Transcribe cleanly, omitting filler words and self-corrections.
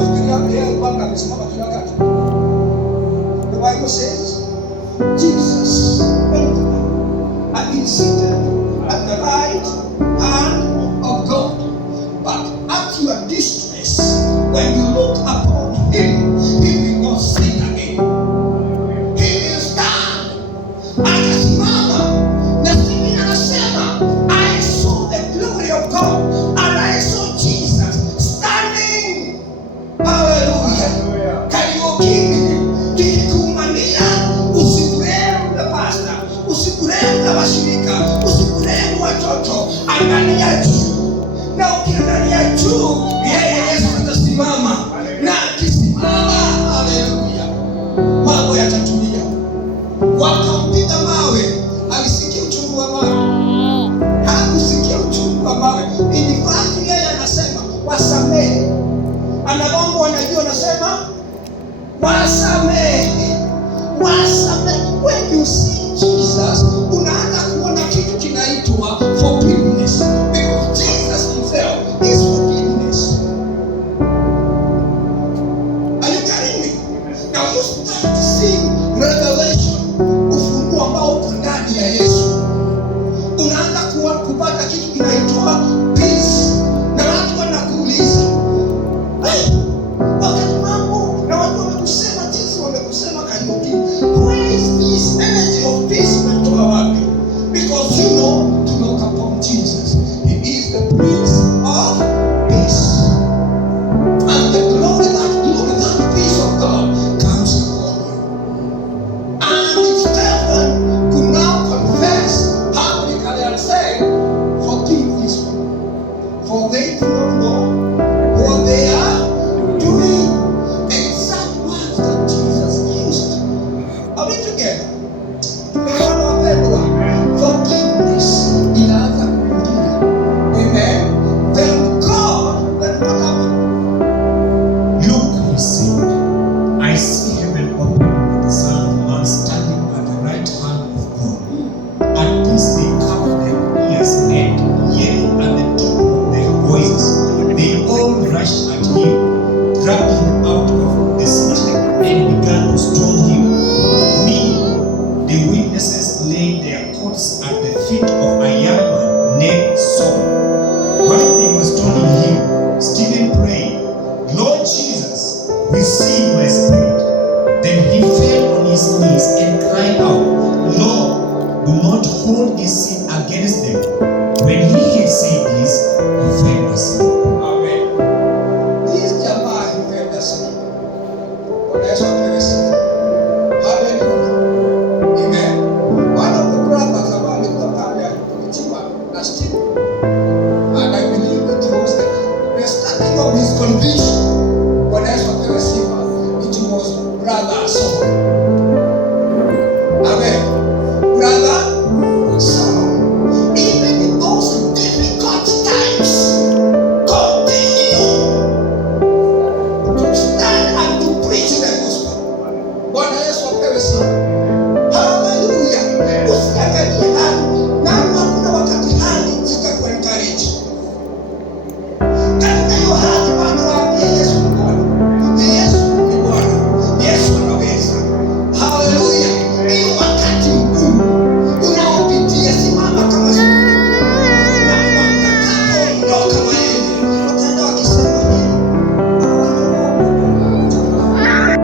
nafikiria yeye kwamba amesimama kila wakati. The Bible says Jesus went and he seated at the right hand of God. But at your distress, when you look upon him, he will not sit again. He will stand. Akasimama na sisi anasema, I saw the glory of God and I saw Jesus standing. Hallelujah. Kariokini kikikumania, usikuremu pastor, usikuremu washirika, usikuremu watoto. Angalia juu, na ukiangalia juu, yeye Yesu atasimama. Na akisimama, haleluya, mambo yatatulia. Wakampiga mawe, alisikia uchungu wa mawe, hakusikia uchungu wa mawe. In fact yeye anasema wasamehe. Anaomba, wanajua anasema wasamehe, wasamehe. When you see Jesus, unaanza kuona kitu kinaitwa forgiveness, because Jesus himself is forgiveness. Are you getting me? Now you start to see revelation, ufunguo ambao uko ndani ya Yesu. Unaanza kupata kitu kinaitwa peace, na watu wanakuuliza, wakati mambo na watu wamekusema jinsi wamekusema Kariuki, where is this energy of peace umetoka wapi? Because you know to look upon Jesus. He is the Prince of Peace. And the glory, that peace of God comes upon you. And if Stephen could now confess publicly and say, forgive these people, for they do not know what they are doing. Exact words that Jesus used. Are we together? Forgiveness inaanza kuingia. Amen. Then God, then what happened? Look, he said, I see heaven open and the Son of Man standing at the right hand of God. At this they covered their ears and, yelling at the top of their voices, they all rushed at him, dragged him out of the city, and began to stone him. Meanwhile, the witnesses laid their coats at the feet of a young man named Saul. While they were stoning him, Stephen prayed, Lord Jesus, receive my spirit. Then he fell on his knees and cried out, Lord, do not hold this sin against them. When he had said this, he fell asleep. Amen. This jamaa alipenda sana. Yesu apewe. Hallelujah. Amen. One of the brothers ambao alikuwa pale alipoitiwa na Stephen, and I believe that he was the starting of his conviction.